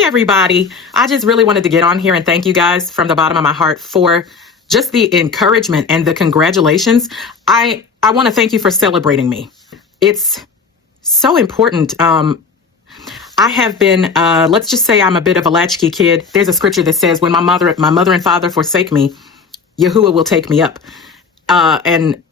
Hey, everybody. I just really wanted to get on here and thank you guys from the bottom of my heart for just the encouragement and the congratulations. I want to thank you for celebrating me. It's so important. I have been, let's just say I'm a bit of a latchkey kid. There's a scripture that says, when my mother and father forsake me, Yahuwah will take me up. And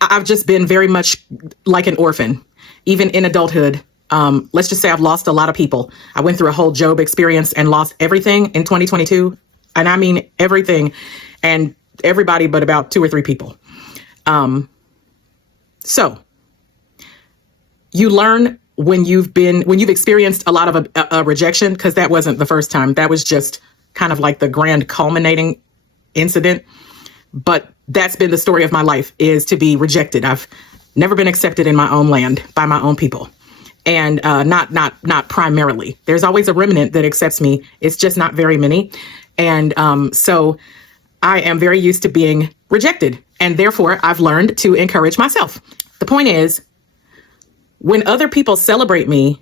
I've just been very much like an orphan, even in adulthood. Let's just say I've lost a lot of people. I went through a whole Job experience and lost everything in 2022. And I mean everything and everybody but about 2 or 3 people. So you learn when you've experienced a lot of a rejection, because that wasn't the first time. That was just kind of like the grand culminating incident. But that's been the story of my life, is to be rejected. I've never been accepted in my own land by my own people. And not primarily. There's always a remnant that accepts me. It's just not very many. And so I am very used to being rejected. And therefore, I've learned to encourage myself. The point is, when other people celebrate me,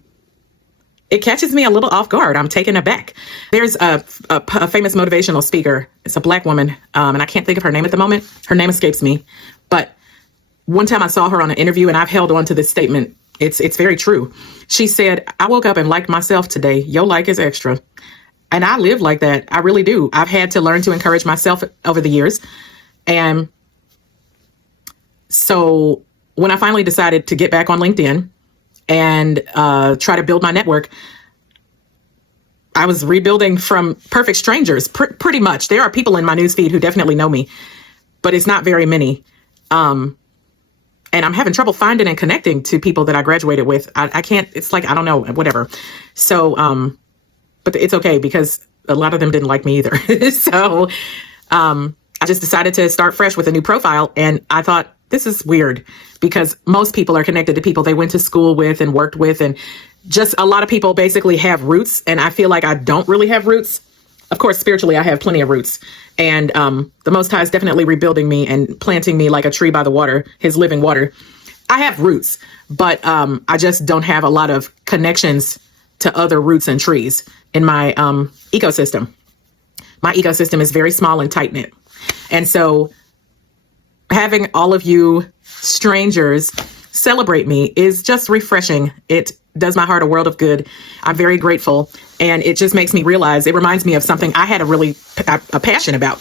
it catches me a little off guard. I'm taken aback. There's a famous motivational speaker. It's a Black woman, and I can't think of her name at the moment. Her name escapes me. But one time I saw her on an interview, and I've held on to this statement. It's very true. She said, I woke up and liked myself today. Your like is extra. And I live like that. I really do. I've had to learn to encourage myself over the years. And so when I finally decided to get back on LinkedIn and try to build my network, I was rebuilding from perfect strangers, pretty much. There are people in my newsfeed who definitely know me, but it's not very many. And I'm having trouble finding and connecting to people that I graduated with. I can't, it's like, I don't know, whatever. So, but it's okay because a lot of them didn't like me either. So I just decided to start fresh with a new profile. And I thought, this is weird because most people are connected to people they went to school with and worked with. And just a lot of people basically have roots. And I feel like I don't really have roots. Of course, spiritually, I have plenty of roots. And the Most High is definitely rebuilding me and planting me like a tree by the water, his living water. I have roots, but I just don't have a lot of connections to other roots and trees in my ecosystem. My ecosystem is very small and tight knit. And so having all of you strangers celebrate me is just refreshing. It does my heart a world of good. I'm very grateful. And it just makes me realize, it reminds me of something I had a passion about,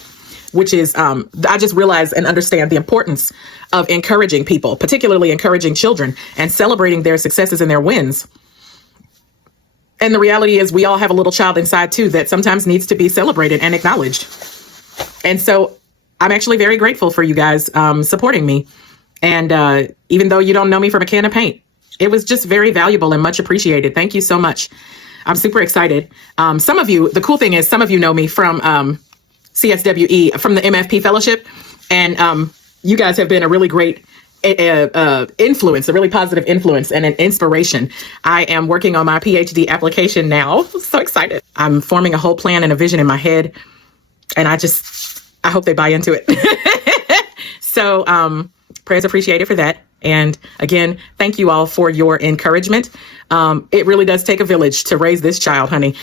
which is I just realize and understand the importance of encouraging people, particularly encouraging children and celebrating their successes and their wins. And the reality is we all have a little child inside, too, that sometimes needs to be celebrated and acknowledged. And so I'm actually very grateful for you guys supporting me. And even though you don't know me from a can of paint, it was just very valuable and much appreciated. Thank you so much. I'm super excited. Some of you, the cool thing is some of you know me from CSWE, from the MFP Fellowship. And you guys have been a really great influence, a really positive influence and an inspiration. I am working on my PhD application now. So excited. I'm forming a whole plan and a vision in my head. And I hope they buy into it. So prayers appreciated for that. And again, thank you all for your encouragement. It really does take a village to raise this child, honey.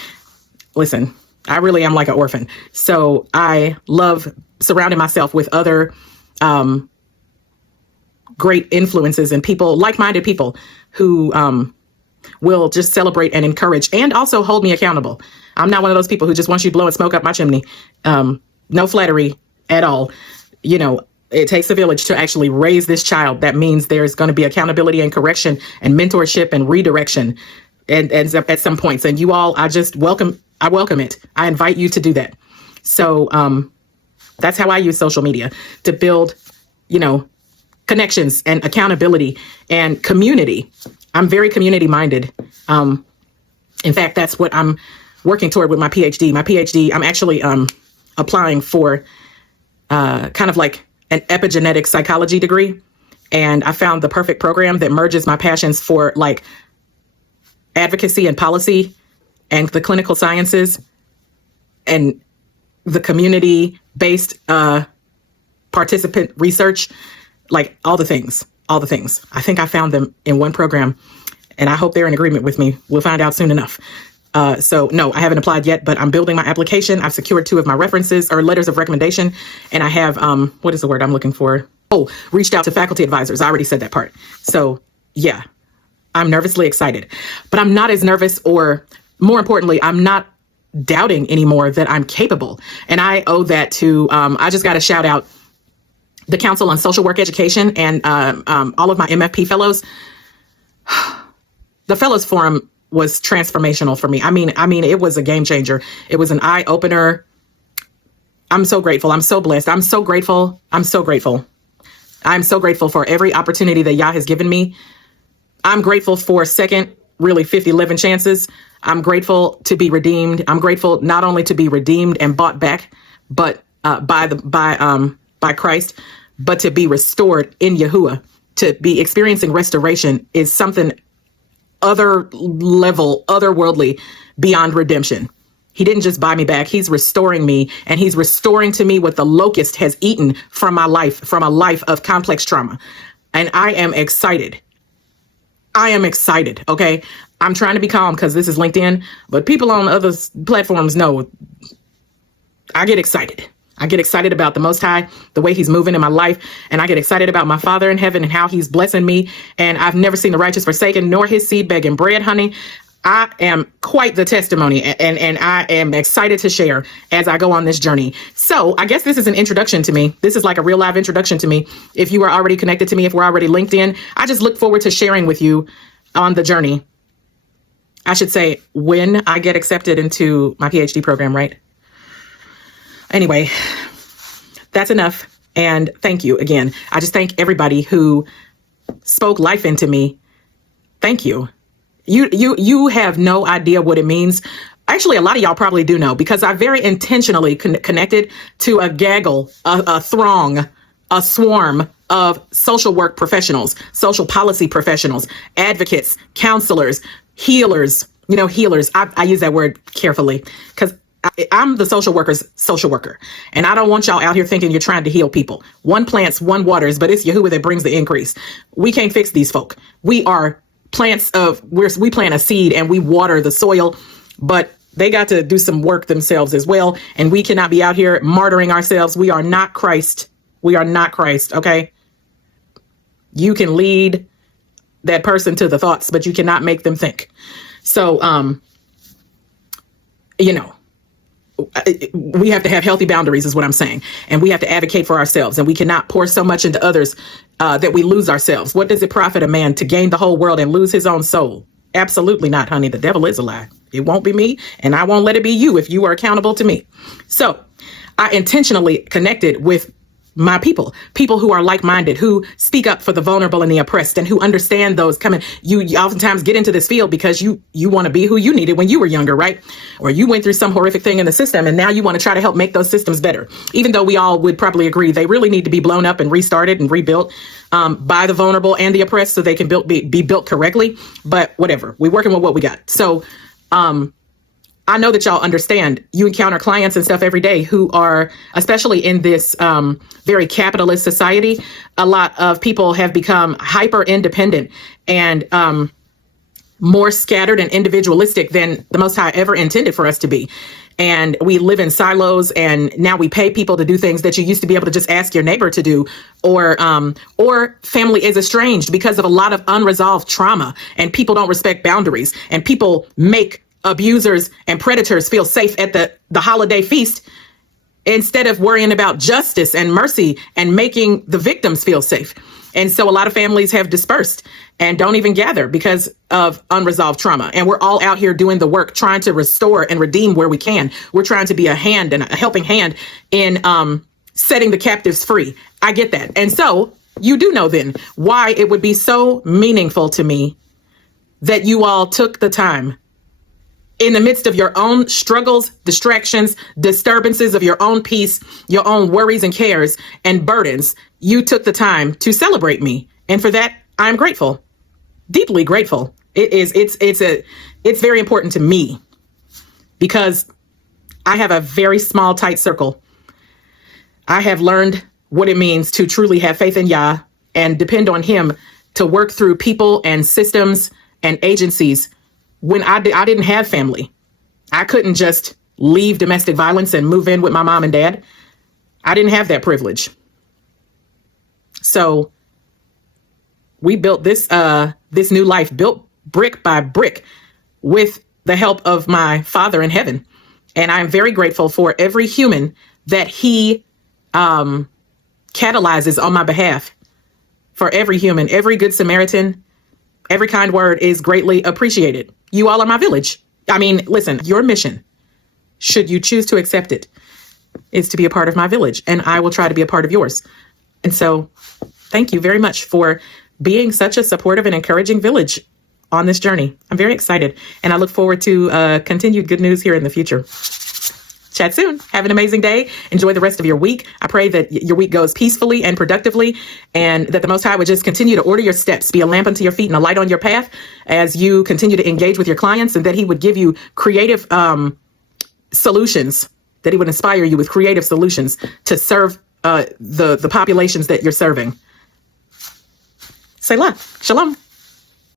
Listen, I really am like an orphan. So I love surrounding myself with other great influences and people, like-minded people who will just celebrate and encourage and also hold me accountable. I'm not one of those people who just wants you blowing smoke up my chimney. No flattery at all. You know, it takes a village to actually raise this child. That means there's going to be accountability and correction and mentorship and redirection and at some points. And you all, I welcome it. I invite you to do that. So that's how I use social media to build, connections and accountability and community. I'm very community minded. In fact, that's what I'm working toward with my PhD. My PhD, I'm actually applying for kind of like an epigenetic psychology degree. And I found the perfect program that merges my passions for like advocacy and policy and the clinical sciences and the community-based participant research, like all the things. I think I found them in one program, and I hope they're in agreement with me. We'll find out soon enough. So no, I haven't applied yet, but I'm building my application. I've secured 2 of my references or letters of recommendation. And I have, what is the word I'm looking for? Oh, reached out to faculty advisors. I already said that part. So yeah, I'm nervously excited, but I'm not as nervous, or more importantly, I'm not doubting anymore that I'm capable. And I owe that to, I just got to shout out the Council on Social Work Education and all of my MFP fellows. The Fellows Forum was transformational for me. I mean, it was a game changer. It was an eye opener. I'm so grateful. I'm so blessed. I'm so grateful. I'm so grateful. I'm so grateful for every opportunity that Yah has given me. I'm grateful for second, really 50, 11 chances. I'm grateful to be redeemed. I'm grateful not only to be redeemed and bought back, but by Christ, but to be restored in Yahuwah. To be experiencing restoration is something other level, otherworldly, beyond redemption. He didn't just buy me back. He's restoring me, and he's restoring to me what the locust has eaten from my life, from a life of complex trauma. And I am excited. I am excited. Okay. I'm trying to be calm because this is LinkedIn, but people on other platforms know I get excited. I get excited about the Most High, the way he's moving in my life. And I get excited about my Father in heaven and how he's blessing me. And I've never seen the righteous forsaken, nor his seed begging bread, honey. I am quite the testimony, and I am excited to share as I go on this journey. So I guess this is an introduction to me. This is like a real live introduction to me. If you are already connected to me, if we're already linked in, I just look forward to sharing with you on the journey. I should say when I get accepted into my PhD program, right? Anyway, that's enough. And thank you again. I just thank everybody who spoke life into me. Thank you. You have no idea what it means. Actually, a lot of y'all probably do know, because I very intentionally connected to a gaggle, a throng, a swarm of social work professionals, social policy professionals, advocates, counselors, healers, healers. I use that word carefully because I'm the social worker's social worker. And I don't want y'all out here thinking you're trying to heal people. One plants, one waters, but it's Yahuwah that brings the increase. We can't fix these folk. We are plants we plant a seed and we water the soil, but they got to do some work themselves as well. And we cannot be out here martyring ourselves. We are not Christ. We are not Christ. Okay. You can lead that person to the thoughts, but you cannot make them think. So, we have to have healthy boundaries is what I'm saying. And we have to advocate for ourselves, and we cannot pour so much into others that we lose ourselves. What does it profit a man to gain the whole world and lose his own soul? Absolutely not, honey. The devil is a lie. It won't be me, and I won't let it be you if you are accountable to me. So I intentionally connected with my people who are like-minded, who speak up for the vulnerable and the oppressed, and who understand those coming. You oftentimes get into this field because you want to be who you needed when you were younger, right? Or you went through some horrific thing in the system, and now you want to try to help make those systems better. Even though we all would probably agree they really need to be blown up and restarted and rebuilt by the vulnerable and the oppressed so they can be built correctly. But whatever, we're working with what we got. So I know that y'all understand. You encounter clients and stuff every day who are, especially in this very capitalist society, a lot of people have become hyper independent and more scattered and individualistic than the Most High ever intended for us to be. And we live in silos, and now we pay people to do things that you used to be able to just ask your neighbor to do, or family is estranged because of a lot of unresolved trauma, and people don't respect boundaries, and people make abusers and predators feel safe at the holiday feast instead of worrying about justice and mercy and making the victims feel safe. And so a lot of families have dispersed and don't even gather because of unresolved trauma. And we're all out here doing the work, trying to restore and redeem where we can. We're trying to be a hand and a helping hand in setting the captives free. I get that. And so you do know then why it would be so meaningful to me that you all took the time in the midst of your own struggles, distractions, disturbances of your own peace, your own worries and cares and burdens. You took the time to celebrate me. And for that, I'm grateful, deeply grateful. It's very important to me because I have a very small, tight circle. I have learned what it means to truly have faith in Yah and depend on him to work through people and systems and agencies when I didn't have family. I couldn't just leave domestic violence and move in with my mom and dad. I didn't have that privilege. So we built this new life, built brick by brick, with the help of my Father in heaven. And I'm very grateful for every human that he catalyzes on my behalf. For every human, every good Samaritan, every kind word is greatly appreciated. You all are my village. I mean, listen, your mission, should you choose to accept it, is to be a part of my village, and I will try to be a part of yours. And so thank you very much for being such a supportive and encouraging village on this journey. I'm very excited, and I look forward to continued good news here in the future. Chat soon. Have an amazing day. Enjoy the rest of your week. I pray that your week goes peacefully and productively, and that the Most High would just continue to order your steps, be a lamp unto your feet and a light on your path as you continue to engage with your clients, and that he would give you creative solutions, that he would inspire you with creative solutions to serve the populations that you're serving. Selah. Shalom.